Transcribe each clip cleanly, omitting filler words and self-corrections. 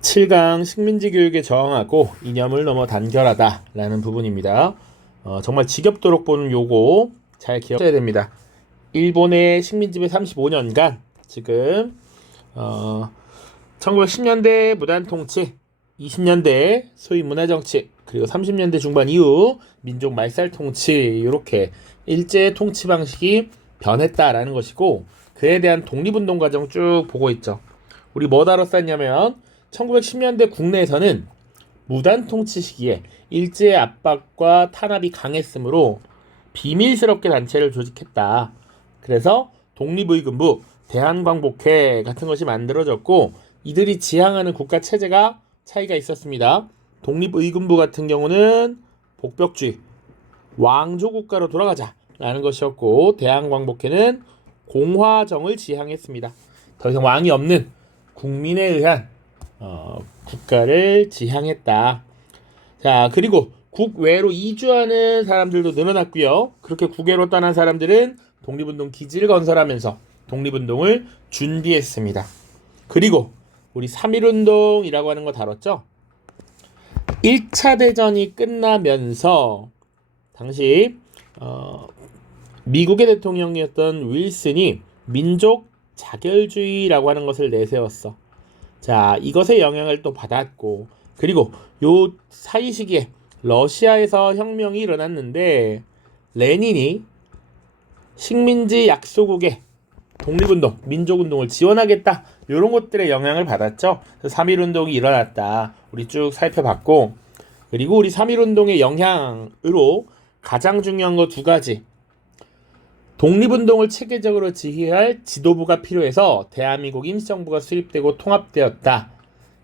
7강 식민지 교육에 저항하고 이념을 넘어 단결하다 라는 부분입니다. 정말 지겹도록 보는 요거 잘 기억해야 됩니다. 일본의 식민지배 35년간 지금 1910년대 무단통치, 20년대 소위 문화정치, 그리고 30년대 중반 이후 민족 말살통치, 이렇게 일제 통치 방식이 변했다라는 것이고, 그에 대한 독립운동 과정 쭉 보고 있죠. 우리 뭐 다뤘었냐면 1910년대 국내에서는 무단통치 시기에 일제의 압박과 탄압이 강했으므로 비밀스럽게 단체를 조직했다. 그래서 독립의금부, 대한광복회 같은 것이 만들어졌고, 이들이 지향하는 국가 체제가 차이가 있었습니다. 독립의금부 같은 경우는 복벽주의, 왕조 국가로 돌아가자라는 것이었고, 대한광복회는 공화정을 지향했습니다. 더 이상 왕이 없는 국민에 의한 국가를 지향했다. 자, 그리고 국외로 이주하는 사람들도 늘어났고요. 그렇게 국외로 떠난 사람들은 독립운동 기지를 건설하면서 독립운동을 준비했습니다. 그리고 우리 3.1운동이라고 하는 거 다뤘죠? 1차 대전이 끝나면서 당시 미국의 대통령이었던 윌슨이 민족 자결주의라고 하는 것을 내세웠어. 자, 이것의 영향을 또 받았고, 그리고 요 사이 시기에 러시아에서 혁명이 일어났는데 레닌이 식민지 약소국의 독립운동, 민족운동을 지원하겠다, 이런 것들의 영향을 받았죠. 3.1운동이 일어났다, 우리 쭉 살펴봤고, 그리고 우리 3.1운동의 영향으로 가장 중요한 거 두 가지. 독립운동을 체계적으로 지휘할 지도부가 필요해서 대한민국 임시정부가 수립되고 통합되었다.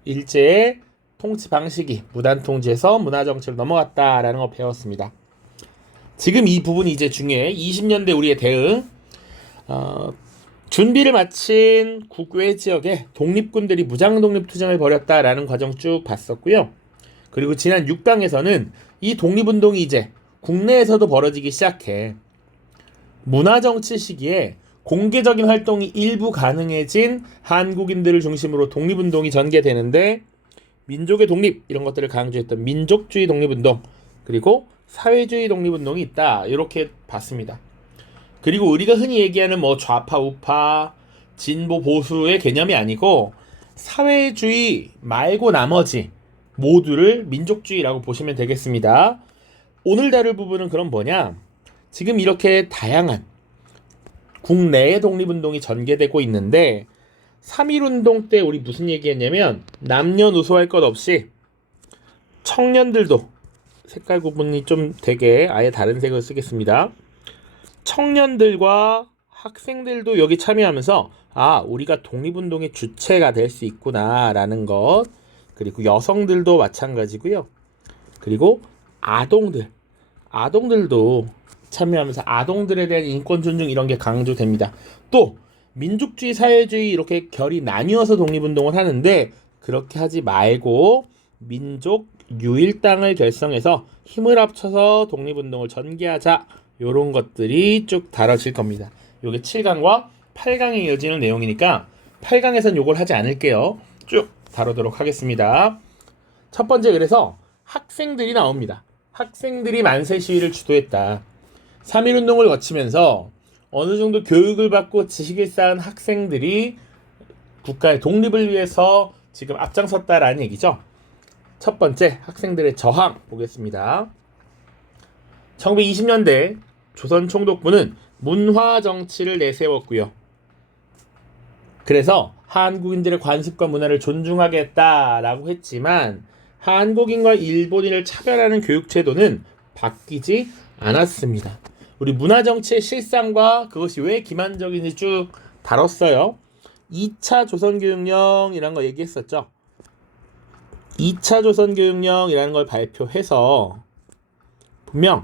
일제의 통치 방식이 무단통치에서 문화정치로 넘어갔다라는 거 배웠습니다. 지금 이 부분이 이제 중요해. 20년대 우리의 대응. 준비를 마친 국외 지역에 독립군들이 무장독립투쟁을 벌였다라는 과정 쭉 봤었고요. 그리고 지난 6강에서는 이 독립운동이 이제 국내에서도 벌어지기 시작해. 문화정치 시기에 공개적인 활동이 일부 가능해진 한국인들을 중심으로 독립운동이 전개되는데, 민족의 독립, 이런 것들을 강조했던 민족주의 독립운동, 그리고 사회주의 독립운동이 있다, 이렇게 봤습니다. 그리고 우리가 흔히 얘기하는 뭐 좌파 우파 진보 보수의 개념이 아니고 사회주의 말고 나머지 모두를 민족주의라고 보시면 되겠습니다. 오늘 다룰 부분은 그럼 뭐냐, 지금 이렇게 다양한 국내의 독립운동이 전개되고 있는데, 3.1운동 때 우리 무슨 얘기했냐면 남녀노소할 것 없이 청년들도, 색깔 구분이 좀 되게 아예 다른 색을 쓰겠습니다. 청년들과 학생들도 여기 참여하면서 우리가 독립운동의 주체가 될 수 있구나 라는 것, 그리고 여성들도 마찬가지고요. 그리고 아동들도 참여하면서 아동들에 대한 인권 존중, 이런 게 강조됩니다. 또 민족주의, 사회주의 이렇게 결이 나뉘어서 독립운동을 하는데, 그렇게 하지 말고 민족 유일당을 결성해서 힘을 합쳐서 독립운동을 전개하자, 요런 것들이 쭉 다뤄질 겁니다. 요게 7강과 8강에 이어지는 내용이니까 8강에선 요걸 하지 않을게요. 쭉 다루도록 하겠습니다. 첫 번째, 그래서 학생들이 나옵니다. 학생들이 만세 시위를 주도했다. 3.1운동을 거치면서 어느 정도 교육을 받고 지식을 쌓은 학생들이 국가의 독립을 위해서 지금 앞장섰다라는 얘기죠. 첫 번째, 학생들의 저항 보겠습니다. 1920년대 조선총독부는 문화정치를 내세웠고요. 그래서 한국인들의 관습과 문화를 존중하겠다라고 했지만, 한국인과 일본인을 차별하는 교육제도는 바뀌지 않았습니다. 우리 문화정치의 실상과 그것이 왜 기만적인지 쭉 다뤘어요. 2차 조선교육령이라는 거 얘기했었죠. 2차 조선교육령이라는 걸 발표해서 분명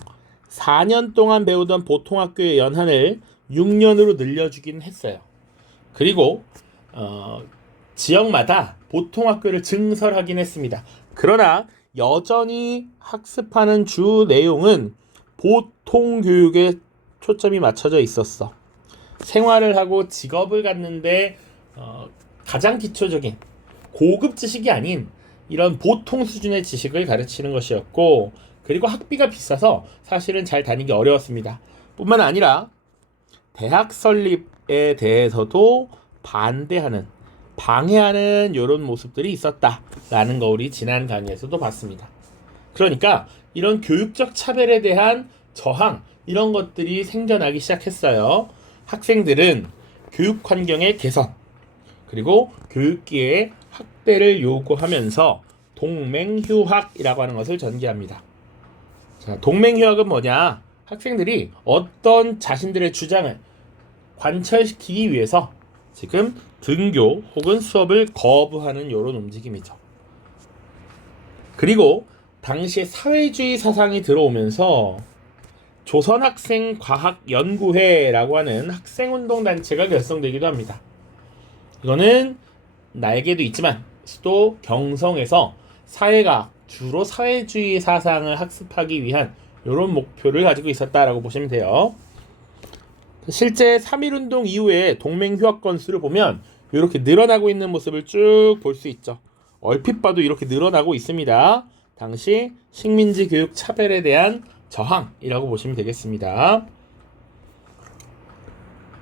4년 동안 배우던 보통학교의 연한을 6년으로 늘려주긴 했어요. 그리고 지역마다 보통학교를 증설하긴 했습니다. 그러나 여전히 학습하는 주 내용은 보통교육에 초점이 맞춰져 있었어. 생활을 하고 직업을 갖는데 가장 기초적인 고급 지식이 아닌 이런 보통 수준의 지식을 가르치는 것이었고, 그리고 학비가 비싸서 사실은 잘 다니기 어려웠습니다. 뿐만 아니라 대학 설립에 대해서도 반대하는, 방해하는 이런 모습들이 있었다라는 거 우리 지난 강의에서도 봤습니다. 그러니까 이런 교육적 차별에 대한 저항, 이런 것들이 생겨나기 시작했어요. 학생들은 교육 환경의 개선, 그리고 교육기의 확대를 요구하면서 동맹휴학이라고 하는 것을 전개합니다. 자, 동맹휴학은 뭐냐? 학생들이 어떤 자신들의 주장을 관철시키기 위해서 지금 등교 혹은 수업을 거부하는 이런 움직임이죠. 그리고 당시에 사회주의 사상이 들어오면서 조선학생과학연구회라고 하는 학생운동단체가 결성되기도 합니다. 이거는 날개도 있지만 수도 경성에서 사회과학, 주로 사회주의 사상을 학습하기 위한 이런 목표를 가지고 있었다라고 보시면 돼요. 실제 3.1운동 이후에 동맹휴학 건수를 보면 이렇게 늘어나고 있는 모습을 쭉 볼 수 있죠. 얼핏 봐도 이렇게 늘어나고 있습니다. 당시 식민지 교육 차별에 대한 저항이라고 보시면 되겠습니다.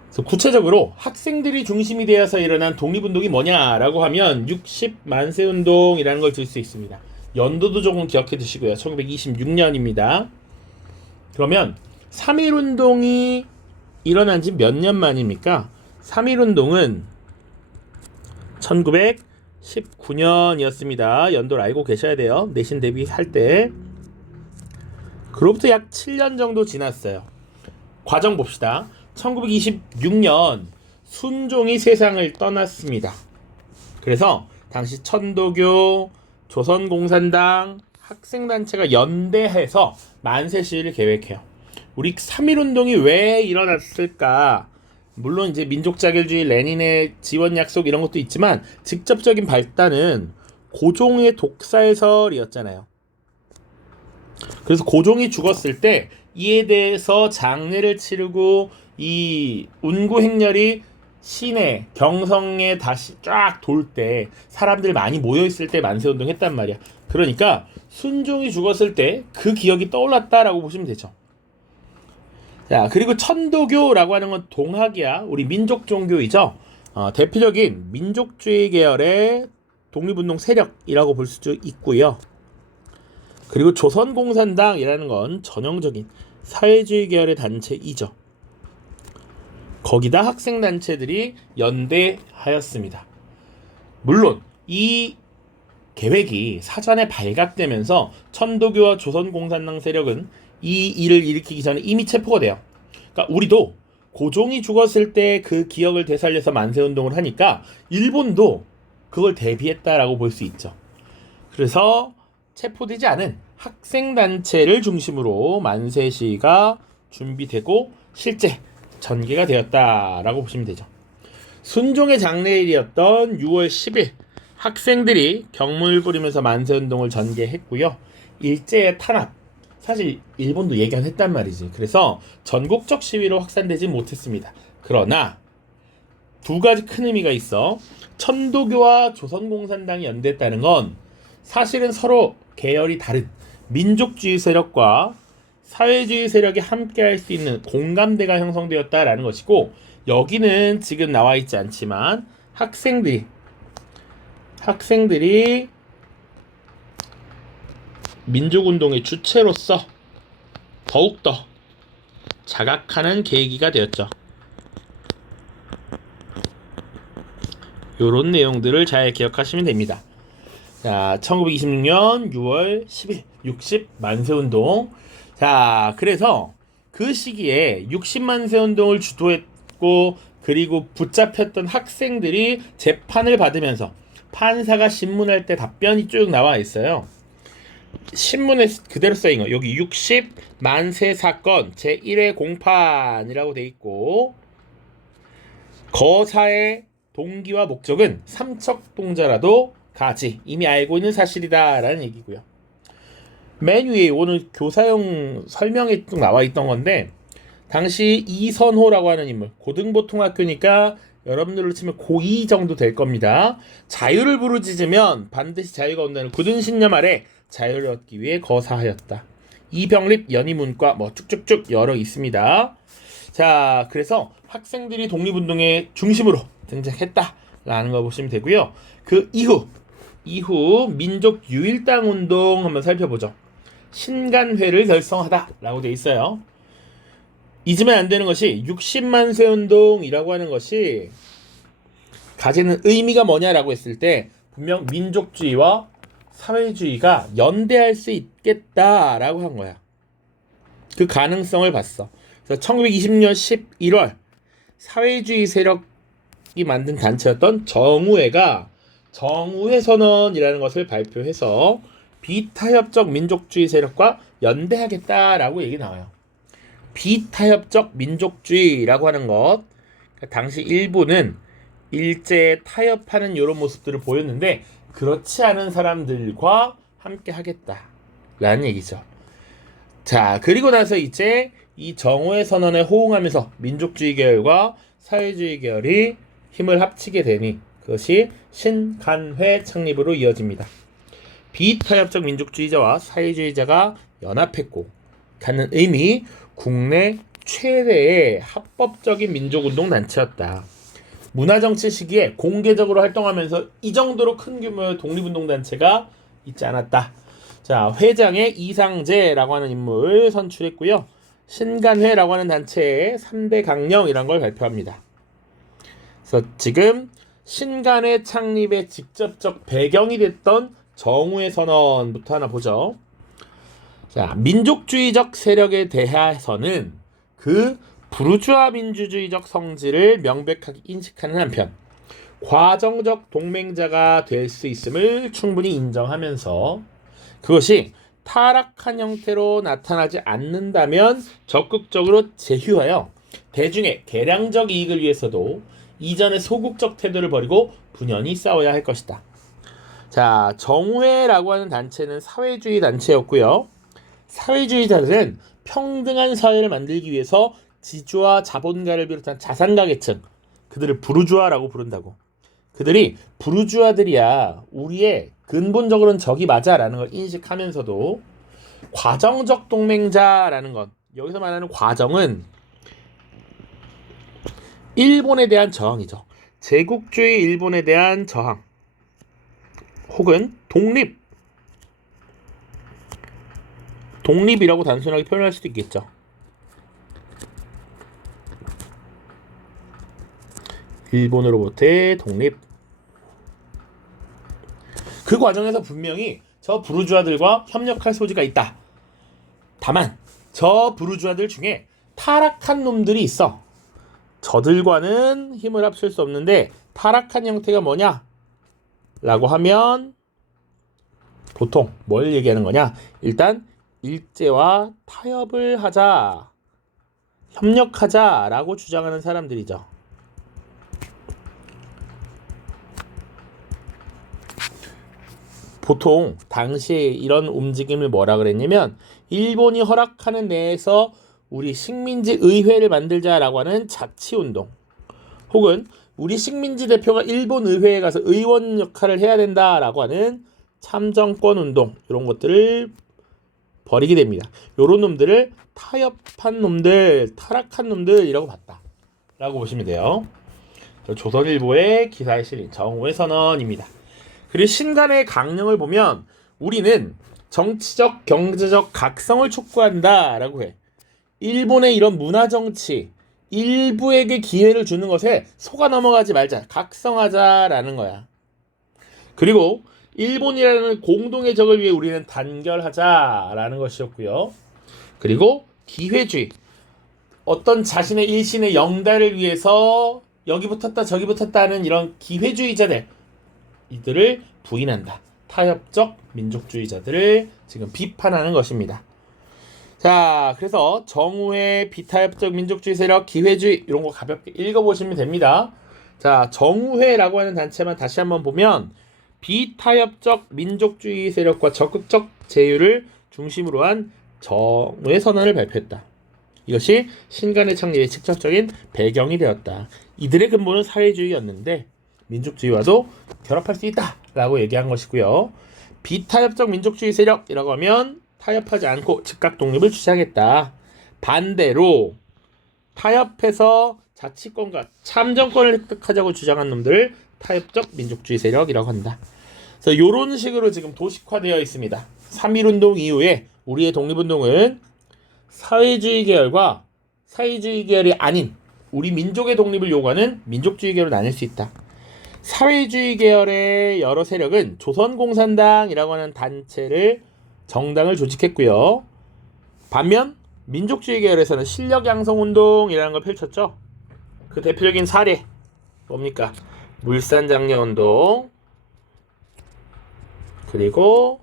그래서 구체적으로 학생들이 중심이 되어서 일어난 독립운동이 뭐냐라고 하면 60만세운동이라는 걸 들 수 있습니다. 연도도 조금 기억해 두시고요. 1926년입니다. 그러면 3.1운동이 일어난 지 몇 년 만입니까? 3.1운동은 1919년이었습니다. 연도를 알고 계셔야 돼요. 내신 대비할 때. 그로부터 약 7년 정도 지났어요. 과정 봅시다. 1926년 순종이 세상을 떠났습니다. 그래서 당시 천도교, 조선공산당, 학생단체가 연대해서 만세 시위를 계획해요. 우리 3.1운동이 왜 일어났을까? 물론 이제 민족자결주의, 레닌의 지원 약속 이런 것도 있지만 직접적인 발단은 고종의 독살설이었잖아요. 그래서 고종이 죽었을 때 이에 대해서 장례를 치르고 이 운구행렬이 시내, 경성에 다시 쫙 돌 때 사람들 많이 모여있을 때 만세운동 했단 말이야. 그러니까 순종이 죽었을 때 그 기억이 떠올랐다라고 보시면 되죠. 자, 그리고 천도교라고 하는 건 동학이야. 우리 민족 종교이죠. 대표적인 민족주의 계열의 독립운동 세력이라고 볼 수도 있고요. 그리고 조선공산당이라는 건 전형적인 사회주의 계열의 단체이죠. 거기다 학생단체들이 연대하였습니다. 물론 이 계획이 사전에 발각되면서 천도교와 조선공산당 세력은 이 일을 일으키기 전에 이미 체포가 돼요. 그러니까 우리도 고종이 죽었을 때 그 기억을 되살려서 만세운동을 하니까 일본도 그걸 대비했다라고 볼 수 있죠. 그래서 체포되지 않은 학생단체를 중심으로 만세 시위가 준비되고 실제 전개가 되었다라고 보시면 되죠. 순종의 장례일이었던 6월 10일 학생들이 경문을 부리면서 만세운동을 전개했고요. 일제의 탄압, 사실 일본도 예견했단 말이지. 그래서 전국적 시위로 확산되지 못했습니다. 그러나 두 가지 큰 의미가 있어. 천도교와 조선공산당이 연대했다는 건 사실은 서로 계열이 다른 민족주의 세력과 사회주의 세력이 함께할 수 있는 공감대가 형성되었다라는 것이고, 여기는 지금 나와 있지 않지만 학생들이 민족운동의 주체로서 더욱더 자각하는 계기가 되었죠. 요런 내용들을 잘 기억하시면 됩니다. 자, 1926년 6월 10일 60만세운동. 자, 그래서 그 시기에 60만세운동을 주도했고 그리고 붙잡혔던 학생들이 재판을 받으면서 판사가 신문할 때 답변이 쭉 나와 있어요. 신문에 그대로 써인 거, 여기 60만세 사건 제1회 공판이라고 돼 있고, 거사의 동기와 목적은 삼척동자라도 가지 이미 알고 있는 사실이다라는 얘기고요. 맨 위에 오늘 교사용 설명에 쭉 나와 있던 건데, 당시 이선호라고 하는 인물, 고등보통학교니까 여러분들로 치면 고2 정도 될 겁니다. 자유를 부르짖으면 반드시 자유가 온다는 굳은 신념 아래 자유를 얻기 위해 거사하였다. 이병립, 연희문과 뭐 쭉쭉쭉 여러 있습니다. 자, 그래서 학생들이 독립운동의 중심으로 등장했다라는 거 보시면 되고요. 그 이후 민족 유일당 운동 한번 살펴보죠. 신간회를 결성하다라고 돼 있어요. 잊으면 안 되는 것이 60만 세 운동이라고 하는 것이 가지는 의미가 뭐냐라고 했을 때 분명 민족주의와 사회주의가 연대할 수 있겠다라고 한 거야. 그 가능성을 봤어. 그래서 1920년 11월 사회주의 세력이 만든 단체였던 정우회가 정우회 선언이라는 것을 발표해서 비타협적 민족주의 세력과 연대하겠다라고 얘기 나와요. 비타협적 민족주의라고 하는 것, 당시 일부는 일제에 타협하는 이런 모습들을 보였는데 그렇지 않은 사람들과 함께 하겠다라는 얘기죠. 자, 그리고 나서 이제 이 정오의 선언에 호응하면서 민족주의 계열과 사회주의 계열이 힘을 합치게 되니 그것이 신간회 창립으로 이어집니다. 비타협적 민족주의자와 사회주의자가 연합했고 갖는 의미 국내 최대의 합법적인 민족운동 단체였다. 문화정치 시기에 공개적으로 활동하면서 이 정도로 큰 규모의 독립운동 단체가 있지 않았다. 자, 회장의 이상재라고 하는 인물 선출했고요. 신간회라고 하는 단체의 3대 강령이란 걸 발표합니다. 그래서 지금 신간회 창립의 직접적 배경이 됐던 정우회 선언부터 하나 보죠. 자, 민족주의적 세력에 대해서는 그 부르주아 민주주의적 성질을 명백하게 인식하는 한편 과정적 동맹자가 될 수 있음을 충분히 인정하면서 그것이 타락한 형태로 나타나지 않는다면 적극적으로 제휴하여 대중의 개량적 이익을 위해서도 이전의 소극적 태도를 버리고 분연히 싸워야 할 것이다. 자, 정우회라고 하는 단체는 사회주의 단체였고요. 사회주의자들은 평등한 사회를 만들기 위해서 지주와 자본가를 비롯한 자산가 계층, 그들을 부르주아라고 부른다고. 그들이 부르주아들이야 우리의 근본적으로는 적이 맞아라는 걸 인식하면서도 과정적 동맹자라는 것, 여기서 말하는 과정은 일본에 대한 저항이죠. 제국주의 일본에 대한 저항 혹은 독립이라고 단순하게 표현할 수도 있겠죠. 일본으로부터의 독립. 그 과정에서 분명히 저 부르주아들과 협력할 소지가 있다. 다만 저 부르주아들 중에 타락한 놈들이 있어. 저들과는 힘을 합칠 수 없는데 타락한 형태가 뭐냐? 라고 하면 보통 뭘 얘기하는 거냐? 일단 일제와 타협을 하자, 협력하자라고 주장하는 사람들이죠. 보통 당시에 이런 움직임을 뭐라 그랬냐면 일본이 허락하는 내에서 우리 식민지 의회를 만들자라고 하는 자치운동 혹은 우리 식민지 대표가 일본 의회에 가서 의원 역할을 해야 된다라고 하는 참정권운동 이런 것들을 벌이게 됩니다. 이런 놈들을 타협한 놈들, 타락한 놈들이라고 봤다 라고 보시면 돼요. 조선일보의 기사에 실린 정우회 선언입니다. 그리고 신간의 강령을 보면 우리는 정치적, 경제적 각성을 촉구한다라고 해. 일본의 이런 문화정치, 일부에게 기회를 주는 것에 속아 넘어가지 말자, 각성하자라는 거야. 그리고 일본이라는 공동의 적을 위해 우리는 단결하자라는 것이었고요. 그리고 기회주의, 어떤 자신의 일신의 영달을 위해서 여기 붙었다 저기 붙었다 하는 이런 기회주의자들, 이들을 부인한다. 타협적 민족주의자들을 지금 비판하는 것입니다. 자, 그래서 정우회, 비타협적 민족주의 세력, 기회주의 이런 거 가볍게 읽어보시면 됩니다. 자, 정우회라고 하는 단체만 다시 한번 보면 비타협적 민족주의 세력과 적극적 제휴를 중심으로 한 정우회 선언을 발표했다. 이것이 신간의 창립의 직접적인 배경이 되었다. 이들의 근본은 사회주의였는데 민족주의와도 결합할 수 있다라고 얘기한 것이고요. 비타협적 민족주의 세력이라고 하면 타협하지 않고 즉각 독립을 주장했다. 반대로 타협해서 자치권과 참정권을 획득하자고 주장한 놈들을 타협적 민족주의 세력이라고 한다. 그래서 이런 식으로 지금 도식화되어 있습니다. 3.1운동 이후에 우리의 독립운동은 사회주의 계열과 사회주의 계열이 아닌 우리 민족의 독립을 요구하는 민족주의 계열로 나뉠 수 있다. 사회주의 계열의 여러 세력은 조선공산당이라고 하는 정당을 조직했고요. 반면 민족주의 계열에서는 실력양성운동이라는 걸 펼쳤죠. 그 대표적인 사례 뭡니까? 물산장려운동, 그리고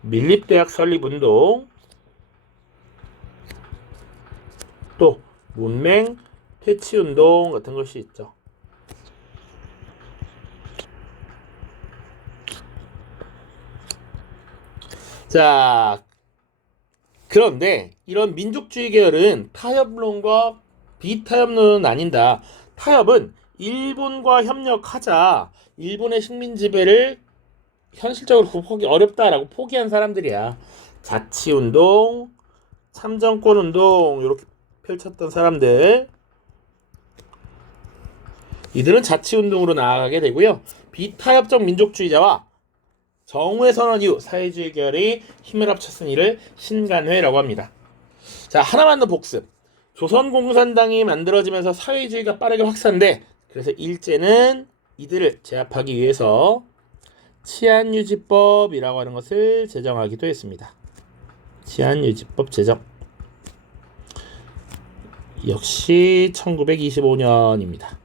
밀립대학 설립운동, 또 문맹 퇴치운동 같은 것이 있죠. 자, 그런데 이런 민족주의 계열은 타협론과 비타협론은 아닌다. 타협은 일본과 협력하자, 일본의 식민 지배를 현실적으로 극복하기 어렵다라고 포기한 사람들이야. 자치운동, 참정권운동 이렇게 펼쳤던 사람들, 이들은 자치운동으로 나아가게 되고요. 비타협적 민족주의자와 정오의 선언 이후 사회주의 계열이 힘을 합쳤은 이를 신간회라고 합니다. 자, 하나만 더 복습. 조선공산당이 만들어지면서 사회주의가 빠르게 확산돼. 그래서 일제는 이들을 제압하기 위해서 치안유지법이라고 하는 것을 제정하기도 했습니다. 치안유지법 제정. 역시 1925년입니다.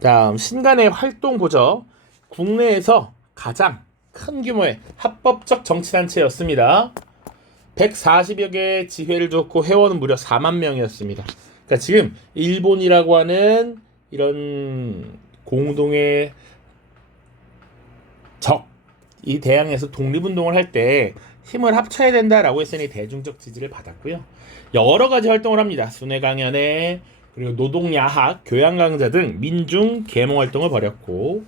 다음 신간의 활동 보죠. 국내에서 가장 큰 규모의 합법적 정치단체였습니다. 140여 개의 지회를 줬고 회원은 무려 4만 명이었습니다. 그러니까 지금 일본이라고 하는 이런 공동의 이 대항에서 독립운동을 할 때 힘을 합쳐야 된다라고 했으니 대중적 지지를 받았고요. 여러 가지 활동을 합니다. 순회 강연회, 그리고 노동야학, 교양강좌 등 민중 계몽 활동을 벌였고,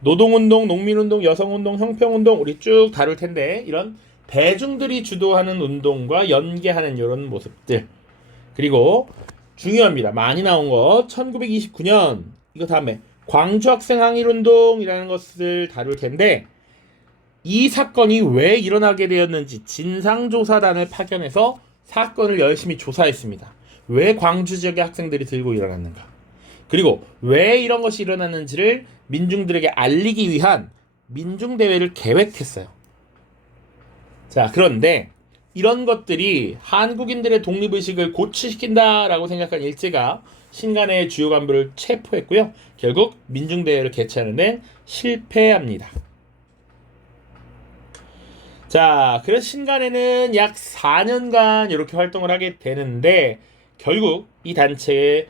노동운동, 농민운동, 여성운동, 형평운동 우리 쭉 다룰 텐데 이런 대중들이 주도하는 운동과 연계하는 이런 모습들. 그리고 중요합니다. 많이 나온 거 1929년 이거 다음에 광주학생 항일운동이라는 것을 다룰 텐데 이 사건이 왜 일어나게 되었는지 진상조사단을 파견해서 사건을 열심히 조사했습니다. 왜 광주 지역의 학생들이 들고 일어났는가? 그리고 왜 이런 것이 일어났는지를 민중들에게 알리기 위한 민중대회를 계획했어요. 자, 그런데 이런 것들이 한국인들의 독립의식을 고취시킨다라고 생각한 일제가 신간의 주요 간부를 체포했고요. 결국 민중대회를 개최하는 데 실패합니다. 자, 그래서 신간에는 약 4년간 이렇게 활동을 하게 되는데 결국 이 단체의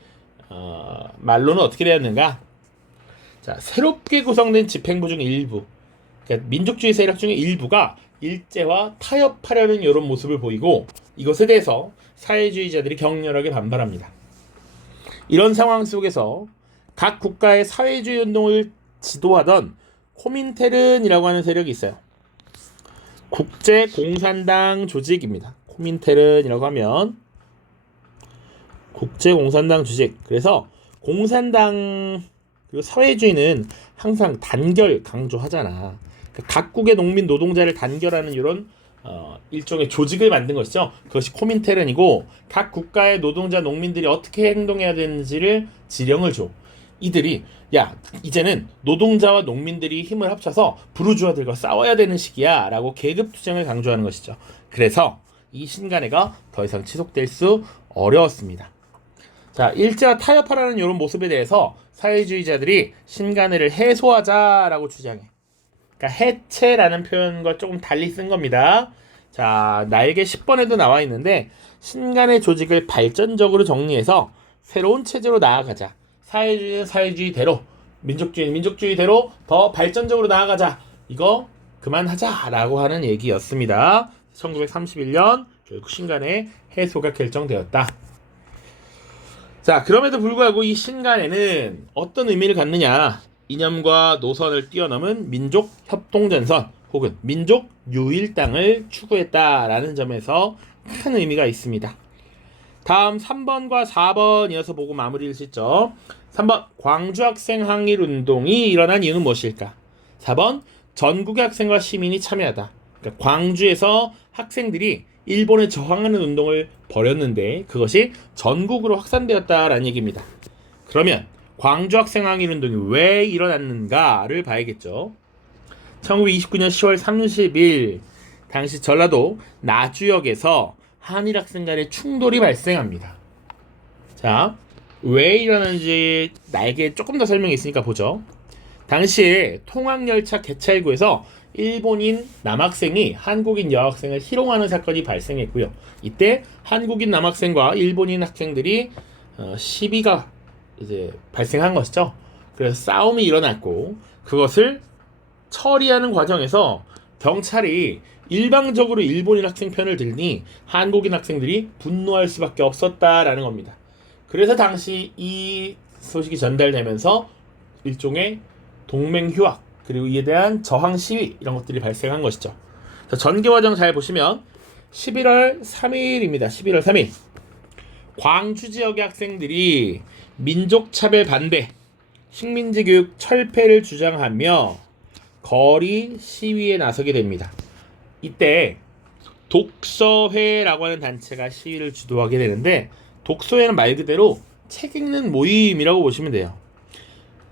말로는 어떻게 되었는가? 자, 새롭게 구성된 집행부 중 일부, 그러니까 민족주의 세력 중에 일부가 일제와 타협하려는 이런 모습을 보이고 이것에 대해서 사회주의자들이 격렬하게 반발합니다. 이런 상황 속에서 각 국가의 사회주의 운동을 지도하던 코민테른이라고 하는 세력이 있어요. 국제공산당 조직입니다. 코민테른이라고 하면 국제공산당 조직. 그래서 공산당 그리고 사회주의는 항상 단결 강조하잖아. 각국의 농민 노동자를 단결하는 이런 일종의 조직을 만든 것이죠. 그것이 코민테른이고 각 국가의 노동자 농민들이 어떻게 행동해야 되는지를 지령을 줘. 이들이 야 이제는 노동자와 농민들이 힘을 합쳐서 부르주아들과 싸워야 되는 시기야 라고 계급투쟁을 강조하는 것이죠. 그래서 이 신간회가 더 이상 지속될 수 어려웠습니다. 자, 일제와 타협하라는 이런 모습에 대해서 사회주의자들이 신간회를 해소하자라고 주장해. 그러니까 해체라는 표현과 조금 달리 쓴 겁니다. 자, 날개 10번에도 나와 있는데 신간회 조직을 발전적으로 정리해서 새로운 체제로 나아가자. 사회주의는 사회주의대로, 민족주의는 민족주의대로 더 발전적으로 나아가자. 이거 그만하자라고 하는 얘기였습니다. 1931년 결국 신간회 해소가 결정되었다. 자, 그럼에도 불구하고 이 신간에는 어떤 의미를 갖느냐? 이념과 노선을 뛰어넘은 민족 협동전선 혹은 민족 유일당을 추구했다라는 점에서 큰 의미가 있습니다. 다음 3번과 4번 이어서 보고 마무리를 짓죠. 3번 광주학생 항일운동이 일어난 이유는 무엇일까? 4번 전국의 학생과 시민이 참여하다. 그러니까 광주에서 학생들이 일본에 저항하는 운동을 벌였는데 그것이 전국으로 확산되었다라는 얘기입니다. 그러면 광주 학생 항일운동이 왜 일어났는가를 봐야겠죠. 1929년 10월 30일 당시 전라도 나주역에서 한일 학생 간의 충돌이 발생합니다. 자, 왜 일어나는지 나에게 조금 더 설명이 있으니까 보죠. 당시에 통학열차 개찰구에서 일본인 남학생이 한국인 여학생을 희롱하는 사건이 발생했고요. 이때 한국인 남학생과 일본인 학생들이 시비가 이제 발생한 것이죠. 그래서 싸움이 일어났고 그것을 처리하는 과정에서 경찰이 일방적으로 일본인 학생 편을 들니 한국인 학생들이 분노할 수밖에 없었다라는 겁니다. 그래서 당시 이 소식이 전달되면서 일종의 동맹휴학 그리고 이에 대한 저항 시위 이런 것들이 발생한 것이죠. 전개 과정 잘 보시면 11월 3일입니다. 11월 3일 광주 지역의 학생들이 민족차별 반대, 식민지 교육 철폐를 주장하며 거리 시위에 나서게 됩니다. 이때 독서회라고 하는 단체가 시위를 주도하게 되는데 독서회는 말 그대로 책 읽는 모임이라고 보시면 돼요.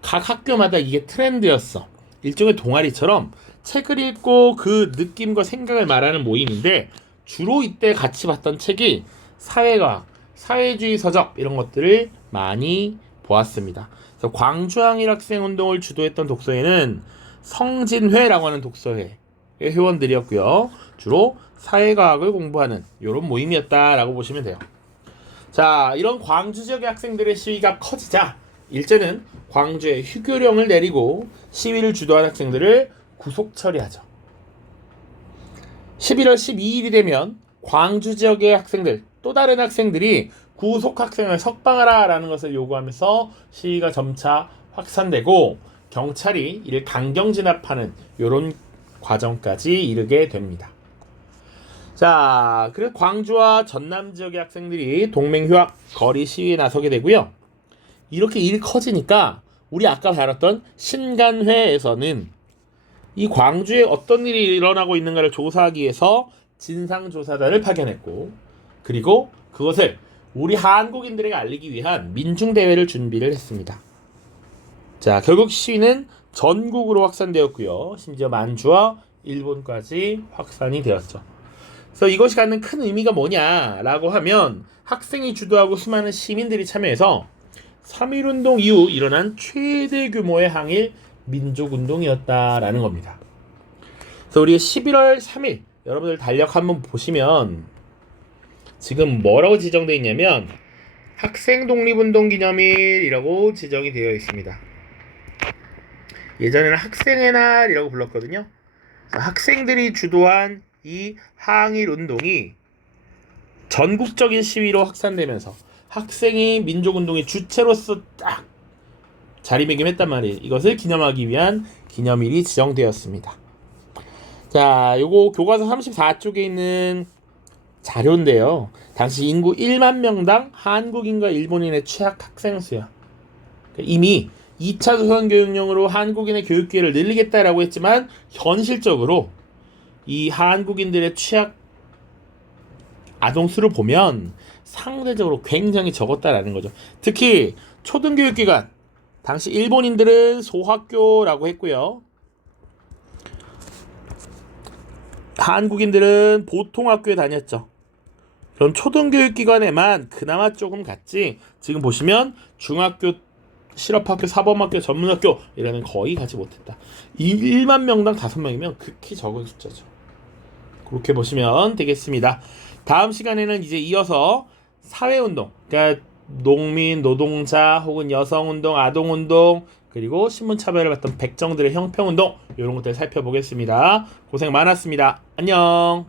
각 학교마다 이게 트렌드였어. 일종의 동아리처럼 책을 읽고 그 느낌과 생각을 말하는 모임인데 주로 이때 같이 봤던 책이 사회과학, 사회주의 서적 이런 것들을 많이 보았습니다. 그래서 광주항일학생운동을 주도했던 독서회는 성진회라고 하는 독서회의 회원들이었고요. 주로 사회과학을 공부하는 이런 모임이었다라고 보시면 돼요. 자, 이런 광주 지역의 학생들의 시위가 커지자 일제는 광주에 휴교령을 내리고 시위를 주도한 학생들을 구속 처리하죠. 11월 12일이 되면 광주 지역의 학생들, 또 다른 학생들이 구속 학생을 석방하라 라는 것을 요구하면서 시위가 점차 확산되고 경찰이 이를 강경 진압하는 이런 과정까지 이르게 됩니다. 자, 그래서 광주와 전남 지역의 학생들이 동맹휴학 거리 시위에 나서게 되고요. 이렇게 일이 커지니까 우리 아까 다뤘던 신간회에서는 이 광주에 어떤 일이 일어나고 있는가를 조사하기 위해서 진상조사단을 파견했고 그리고 그것을 우리 한국인들에게 알리기 위한 민중대회를 준비를 했습니다. 자, 결국 시위는 전국으로 확산되었고요. 심지어 만주와 일본까지 확산이 되었죠. 그래서 이것이 갖는 큰 의미가 뭐냐라고 하면 학생이 주도하고 수많은 시민들이 참여해서 3.1운동 이후 일어난 최대 규모의 항일 민족운동이었다라는 겁니다. 그래서 우리가 11월 3일 여러분들 달력 한번 보시면 지금 뭐라고 지정되어 있냐면 학생 독립운동 기념일이라고 지정이 되어 있습니다. 예전에는 학생의 날이라고 불렀거든요. 학생들이 주도한 이 항일운동이 전국적인 시위로 확산되면서 학생이 민족운동의 주체로서 딱 자리매김했단 말이에요. 이것을 기념하기 위한 기념일이 지정되었습니다. 자, 요거 교과서 34쪽에 있는 자료인데요. 당시 인구 1만 명당 한국인과 일본인의 취학 학생 수야. 이미 2차 조선교육령으로 한국인의 교육 기회를 늘리겠다라고 했지만 현실적으로 이 한국인들의 취학 아동수를 보면 상대적으로 굉장히 적었다라는 거죠. 특히 초등교육기관 당시 일본인들은 소학교라고 했고요. 한국인들은 보통학교에 다녔죠. 그럼 초등교육기관에만 그나마 조금 갔지 지금 보시면 중학교, 실업학교, 사범학교, 전문학교 이라는 거의 가지 못했다. 1만 명당 5명이면 극히 적은 숫자죠. 그렇게 보시면 되겠습니다. 다음 시간에는 이제 이어서 사회운동, 그러니까 농민, 노동자 혹은 여성운동, 아동운동 그리고 신분차별을 받던 백정들의 형평운동 이런 것들 살펴보겠습니다. 고생 많았습니다. 안녕.